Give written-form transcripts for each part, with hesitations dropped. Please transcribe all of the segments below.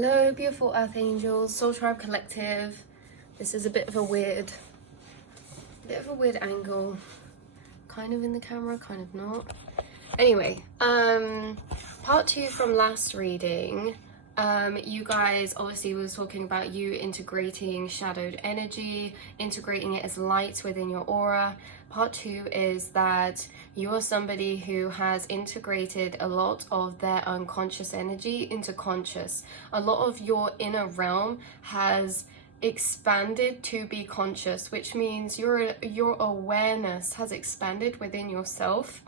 Hello, beautiful Earth Angels, Soul Tribe Collective. This is a bit of a weird angle. Kind of in the camera, kind of not. Anyway, part 2 from last reading. You guys obviously was talking about you integrating shadowed energy, integrating it as light within your aura. Part 2 is that you are somebody who has integrated a lot of their unconscious energy into conscious. A lot of your inner realm has expanded to be conscious, which means your awareness has expanded within yourself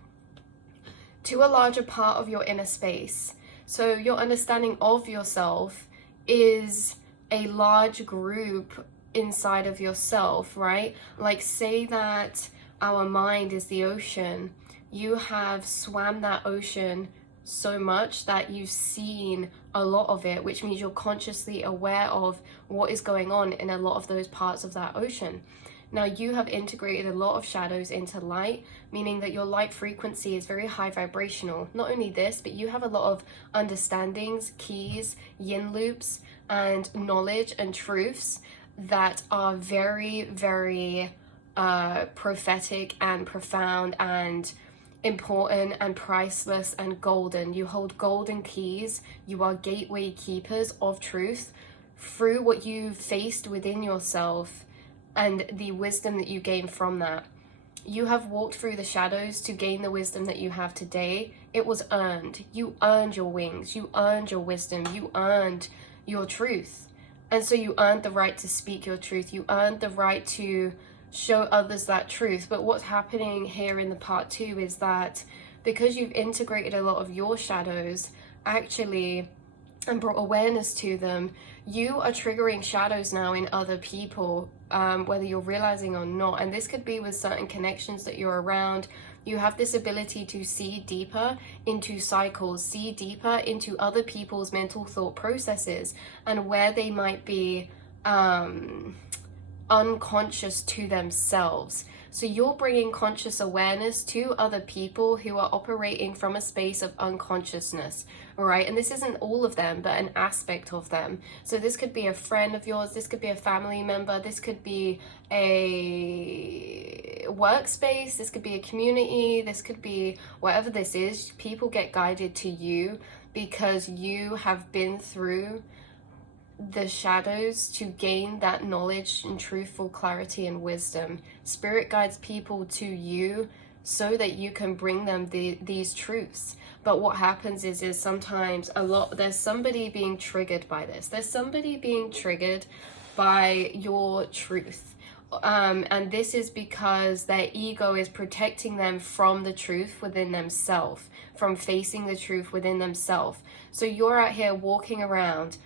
to a larger part of your inner space. So your understanding of yourself is a large group inside of yourself, right? Like, say that our mind is the ocean. You have swam that ocean so much that you've seen a lot of it, which means you're consciously aware of what is going on in a lot of those parts of that ocean. Now, you have integrated a lot of shadows into light, meaning that your light frequency is very high vibrational. Not only this, but you have a lot of understandings, keys, yin loops, and knowledge and truths that are very, very prophetic and profound and important and priceless and golden. You hold golden keys. You are gateway keepers of truth through what you've faced within yourself and the wisdom that you gain from that. You have walked through the shadows to gain the wisdom that you have today. It was earned. You earned your wings. You earned your wisdom. You earned your truth. And so you earned the right to speak your truth. You earned the right to show others that truth. But what's happening here in the part 2 is that because you've integrated a lot of your shadows actually and brought awareness to them, you are triggering shadows now in other people, whether you're realizing or not. And this could be with certain connections that you're around. You have this ability to see deeper into cycles, see deeper into other people's mental thought processes and where they might be unconscious to themselves. So you're bringing conscious awareness to other people who are operating from a space of unconsciousness, right? And this isn't all of them, but an aspect of them. So this could be a friend of yours, this could be a family member, this could be a workspace, this could be a community, this could be whatever this is. People get guided to you because you have been through the shadows to gain that knowledge and truthful clarity and wisdom. Spirit guides people to you so that you can bring them these truths. But what happens is sometimes there's somebody being triggered by this. There's somebody being triggered by your truth. And this is because their ego is protecting them from the truth within themselves, from facing the truth within themselves. So you're out here walking around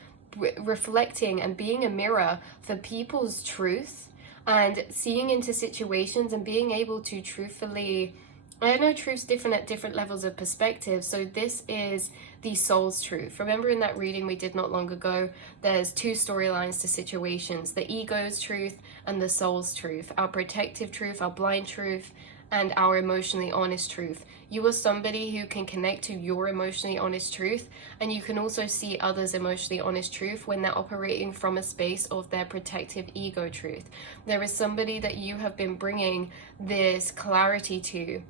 reflecting and being a mirror for people's truth and seeing into situations and being able to truthfully, I know truth's different at different levels of perspective. So this is the soul's truth. Remember in that reading we did not long ago, there's 2 storylines to situations: the ego's truth and the soul's truth, our protective truth, our blind truth, and our emotionally honest truth. You are somebody who can connect to your emotionally honest truth, and you can also see others' emotionally honest truth when they're operating from a space of their protective ego truth. There is somebody that you have been bringing this clarity to,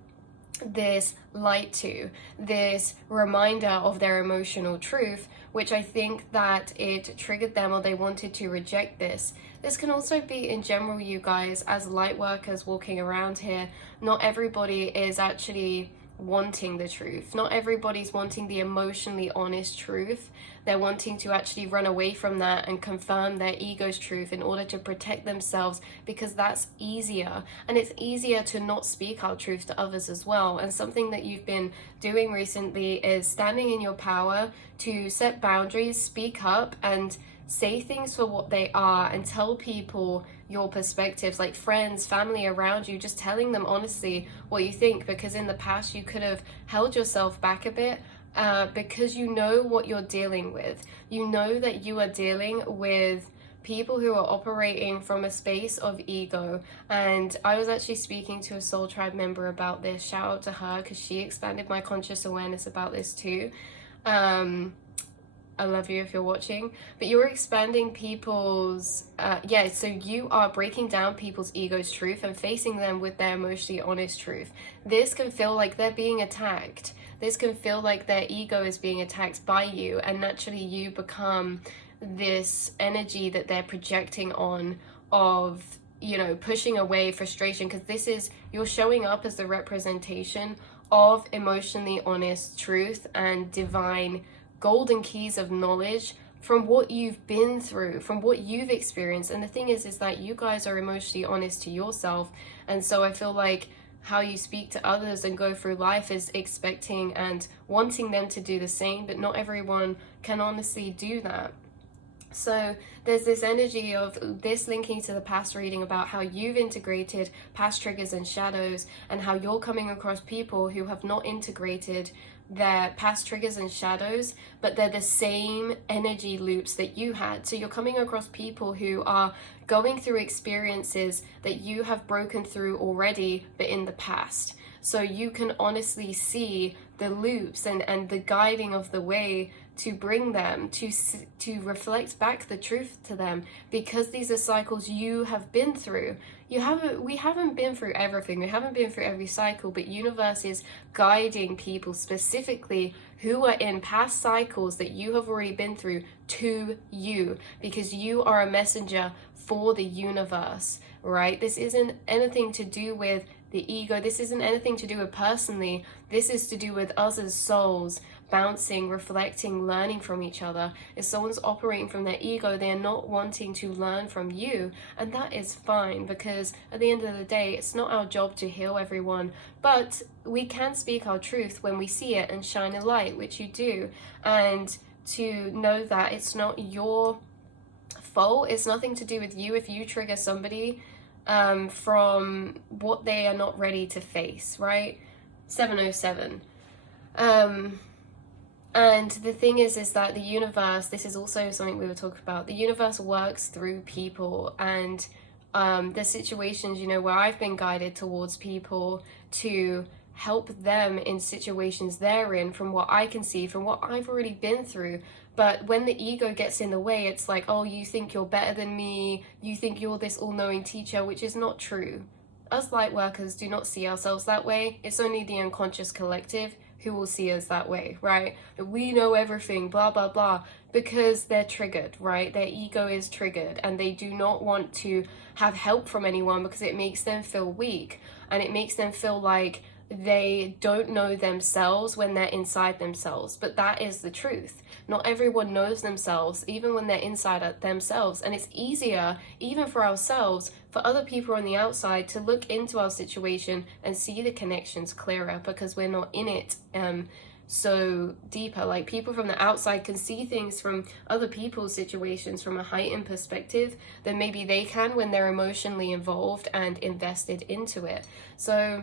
this light to, this reminder of their emotional truth, which I think that it triggered them or they wanted to reject this. This can also be in general, you guys, as light workers walking around here. Not everybody is actually wanting the truth. Not everybody's wanting the emotionally honest truth. They're wanting to actually run away from that and confirm their ego's truth in order to protect themselves, because that's easier. And it's easier to not speak our truth to others as well. And something that you've been doing recently is standing in your power to set boundaries, speak up, and say things for what they are, and tell people your perspectives, like friends, family around you, just telling them honestly what you think, because in the past you could have held yourself back a bit because you know what you're dealing with. You know that you are dealing with people who are operating from a space of ego. And I was actually speaking to a Soul Tribe member about this. Shout out to her, because she expanded my conscious awareness about this too. I love you if you're watching, but you're expanding people's, so you are breaking down people's ego's truth and facing them with their emotionally honest truth. This can feel like they're being attacked. This can feel like their ego is being attacked by you, and naturally you become this energy that they're projecting on of, you know, pushing away frustration, because this is, you're showing up as the representation of emotionally honest truth and divine golden keys of knowledge from what you've been through, from what you've experienced. And the thing is that you guys are emotionally honest to yourself, and so I feel like how you speak to others and go through life is expecting and wanting them to do the same, but not everyone can honestly do that. So there's this energy of this linking to the past reading about how you've integrated past triggers and shadows, and how you're coming across people who have not integrated their past triggers and shadows, but they're the same energy loops that you had. So you're coming across people who are going through experiences that you have broken through already, but in the past. So you can honestly see the loops and the guiding of the way to bring them to reflect back the truth to them, because these are cycles you have been through. We haven't been through everything, we haven't been through every cycle, but universe is guiding people specifically who are in past cycles that you have already been through to you, because you are a messenger for the universe, right? This isn't anything to do with the ego. This isn't anything to do with personally. This is to do with us as souls bouncing, reflecting, learning from each other. If someone's operating from their ego, they're not wanting to learn from you, and that is fine, because at the end of the day, it's not our job to heal everyone, but we can speak our truth when we see it and shine a light, which you do, and to know that it's not your fault. It's nothing to do with you if you trigger somebody from what they are not ready to face, right? 707. And the thing is that the universe, this is also something we were talking about, the universe works through people, and there's situations, you know, where I've been guided towards people to help them in situations they're in, from what I can see, from what I've already been through. But when the ego gets in the way, it's like, oh, you think you're better than me, you think you're this all-knowing teacher, which is not true. Us light workers do not see ourselves that way. It's only the unconscious collective who will see us that way, right? We know everything, blah, blah, blah, because they're triggered, right? Their ego is triggered, and they do not want to have help from anyone because it makes them feel weak, and it makes them feel like they don't know themselves when they're inside themselves. But that is the truth. Not everyone knows themselves, even when they're inside themselves. And it's easier, even for ourselves, for other people on the outside to look into our situation and see the connections clearer, because we're not in it so deeper. Like, people from the outside can see things from other people's situations from a heightened perspective than maybe they can when they're emotionally involved and invested into it. So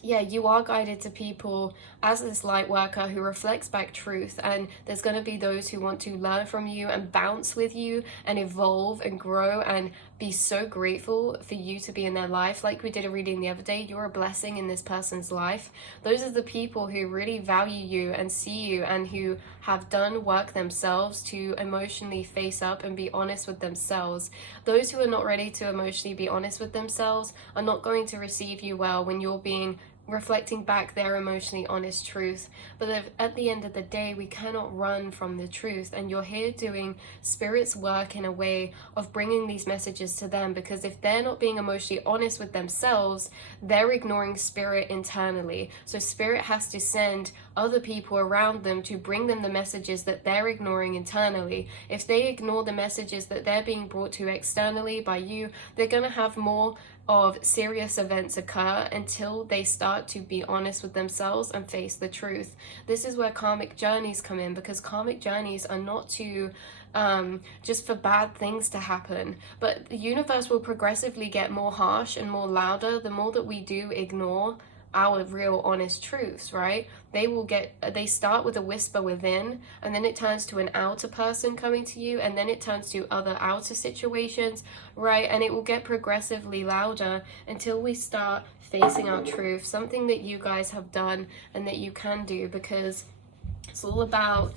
yeah, you are guided to people as this light worker who reflects back truth, and there's going to be those who want to learn from you and bounce with you and evolve and grow and be so grateful for you to be in their life. Like we did a reading the other day, you're a blessing in this person's life. Those are the people who really value you and see you, and who have done work themselves to emotionally face up and be honest with themselves. Those who are not ready to emotionally be honest with themselves are not going to receive you well when you're being reflecting back their emotionally honest truth. But at the end of the day, we cannot run from the truth, and you're here doing spirit's work in a way of bringing these messages to them, because if they're not being emotionally honest with themselves, they're ignoring spirit internally. So spirit has to send other people around them to bring them the messages that they're ignoring internally. If they ignore the messages that they're being brought to externally by you, they're going to have more of serious events occur until they start to be honest with themselves and face the truth. This is where karmic journeys come in, because karmic journeys are not to just for bad things to happen, but the universe will progressively get more harsh and more louder the more that we do ignore our real honest truths, right? They start with a whisper within, and then it turns to an outer person coming to you, and then it turns to other outer situations, right? And it will get progressively louder until we start facing our truth, something that you guys have done and that you can do, because it's all about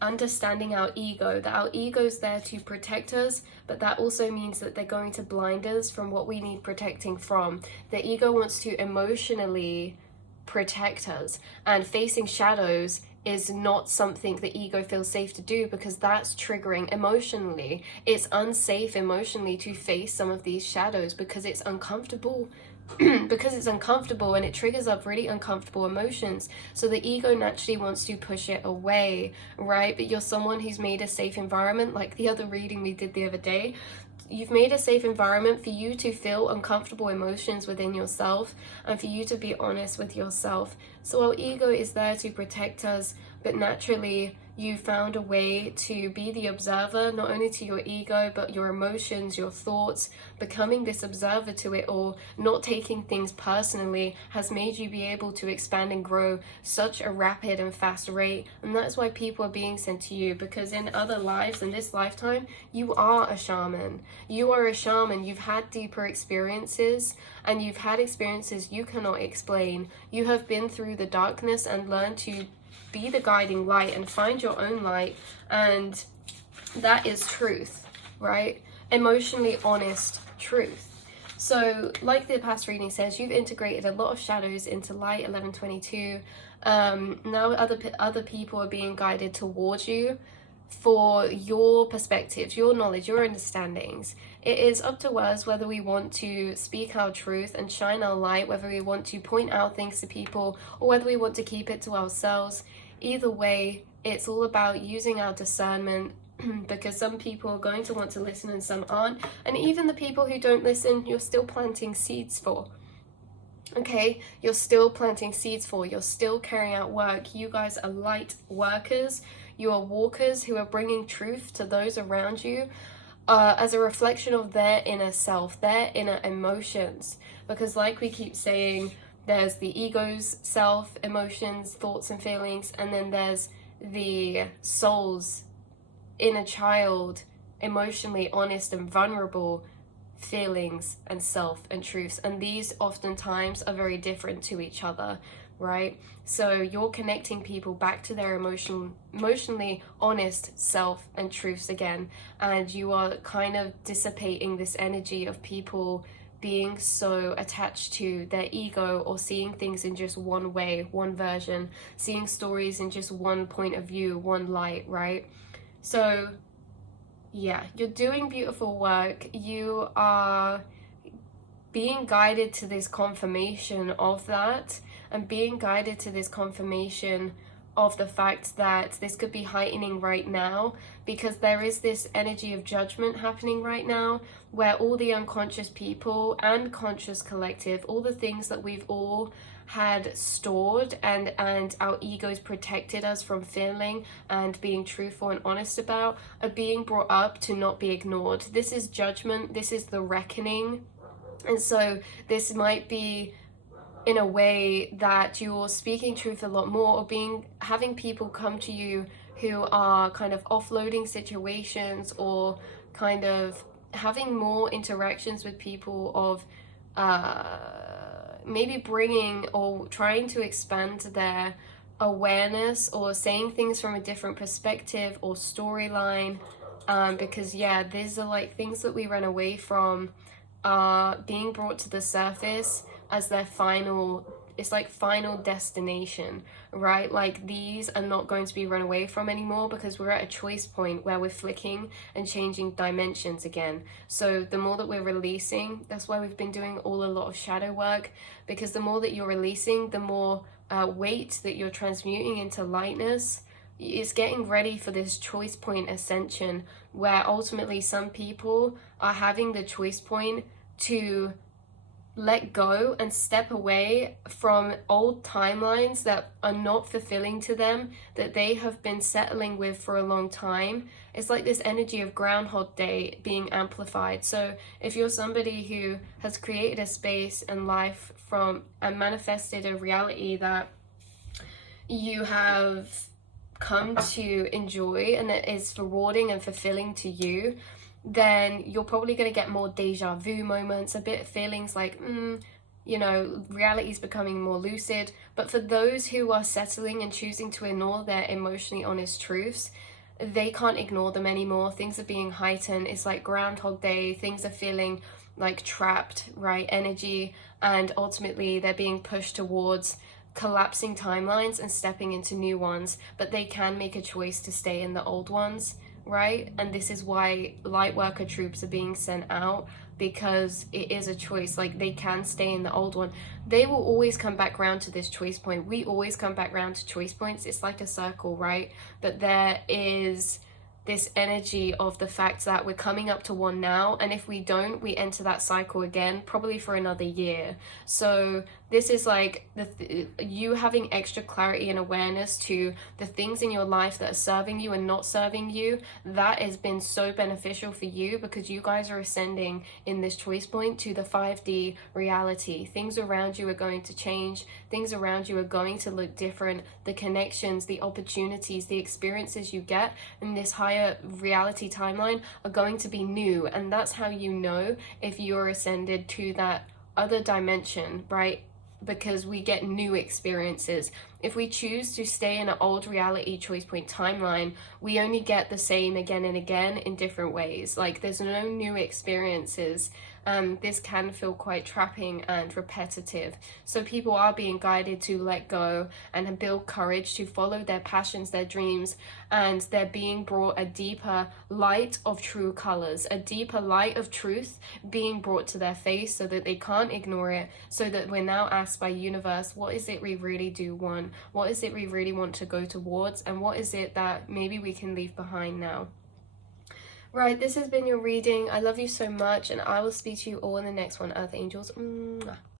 understanding our ego, that our ego is there to protect us, but that also means that they're going to blind us from what we need protecting from. The ego wants to emotionally protect us, and facing shadows is not something the ego feels safe to do, because that's triggering emotionally. It's unsafe emotionally to face some of these shadows because it's uncomfortable. Because it's uncomfortable, and it triggers up really uncomfortable emotions. So the ego naturally wants to push it away, right? But you're someone who's made a safe environment, like the other reading we did the other day. You've made a safe environment for you to feel uncomfortable emotions within yourself, and for you to be honest with yourself. So our ego is there to protect us, but naturally you found a way to be the observer, not only to your ego, but your emotions, your thoughts. Becoming this observer to it all, not taking things personally, has made you be able to expand and grow such a rapid and fast rate. And that's why people are being sent to you, because in other lives, in this lifetime, you are a shaman. You are a shaman. You've had deeper experiences, and you've had experiences you cannot explain. You have been through the darkness and learned to be the guiding light and find your own light, and that is truth, right? Emotionally honest truth. So like the past reading says, you've integrated a lot of shadows into light 1122. Now other people are being guided towards you for your perspectives, your knowledge, your understandings. It is up to us whether we want to speak our truth and shine our light, whether we want to point out things to people, or whether we want to keep it to ourselves. Either way, it's all about using our discernment, because some people are going to want to listen and some aren't. And even the people who don't listen, you're still planting seeds for. Okay, you're still planting seeds for, you're still carrying out work. You guys are light workers. You are walkers who are bringing truth to those around you, as a reflection of their inner self, their inner emotions. Because like we keep saying, there's the ego's self, emotions, thoughts and feelings, and then there's the soul's inner child, emotionally honest and vulnerable feelings and self and truths. And these oftentimes are very different to each other, right? So you're connecting people back to their emotionally honest self and truths again, and you are kind of dissipating this energy of people being so attached to their ego, or seeing things in just one way, one version, seeing stories in just one point of view, one light, right? So yeah, you're doing beautiful work. You are being guided to this confirmation of that, and being guided to this confirmation of the fact that this could be heightening right now, because there is this energy of judgment happening right now, where all the unconscious people and conscious collective, all the things that we've all had stored and our egos protected us from feeling and being truthful and honest about, are being brought up to not be ignored. This is judgment, this is the reckoning. And so this might be in a way that you're speaking truth a lot more, or having people come to you who are kind of offloading situations, or kind of having more interactions with people of maybe bringing or trying to expand their awareness, or saying things from a different perspective or storyline, because yeah, these are like things that we run away from, being brought to the surface as their final destination, right? Like, these are not going to be run away from anymore, because we're at a choice point where we're flicking and changing dimensions again. So the more that we're releasing, that's why we've been doing a lot of shadow work, because the more that you're releasing, the more weight that you're transmuting into lightness. It's getting ready for this choice point ascension, where ultimately some people are having the choice point to let go and step away from old timelines that are not fulfilling to them, that they have been settling with for a long time. It's like this energy of Groundhog Day being amplified. So if you're somebody who has created a space and life from and manifested a reality that you have come to enjoy and that is rewarding and fulfilling to you, then you're probably going to get more deja vu moments, a bit of feelings like, reality is becoming more lucid. But for those who are settling and choosing to ignore their emotionally honest truths, they can't ignore them anymore. Things are being heightened. It's like Groundhog Day. Things are feeling like trapped, right? Energy, and ultimately they're being pushed towards collapsing timelines and stepping into new ones, but they can make a choice to stay in the old ones, right? And this is why light worker troops are being sent out, because it is a choice. Like, they can stay in the old one. They will always come back around to this choice point. We always come back around to choice points. It's like a circle, right? But there is this energy of the fact that we're coming up to one now, and if we don't, we enter that cycle again, probably for another year. So this is like you having extra clarity and awareness to the things in your life that are serving you and not serving you. That has been so beneficial for you, because you guys are ascending in this choice point to the 5D reality. Things around you are going to change. Things around you are going to look different. The connections, the opportunities, the experiences you get in this higher reality timeline are going to be new. And that's how you know if you're ascended to that other dimension, right? Because we get new experiences. If we choose to stay in an old reality choice point timeline, we only get the same again and again in different ways. Like, there's no new experiences. This can feel quite trapping and repetitive. So people are being guided to let go and build courage to follow their passions, their dreams, and they're being brought a deeper light of true colors, a deeper light of truth being brought to their face so that they can't ignore it, so that we're now asked by universe, what is it we really do want? What is it we really want to go towards? And what is it that maybe we can leave behind now? Right, this has been your reading. I love you so much, and I will speak to you all in the next one, Earth Angels. Mwah.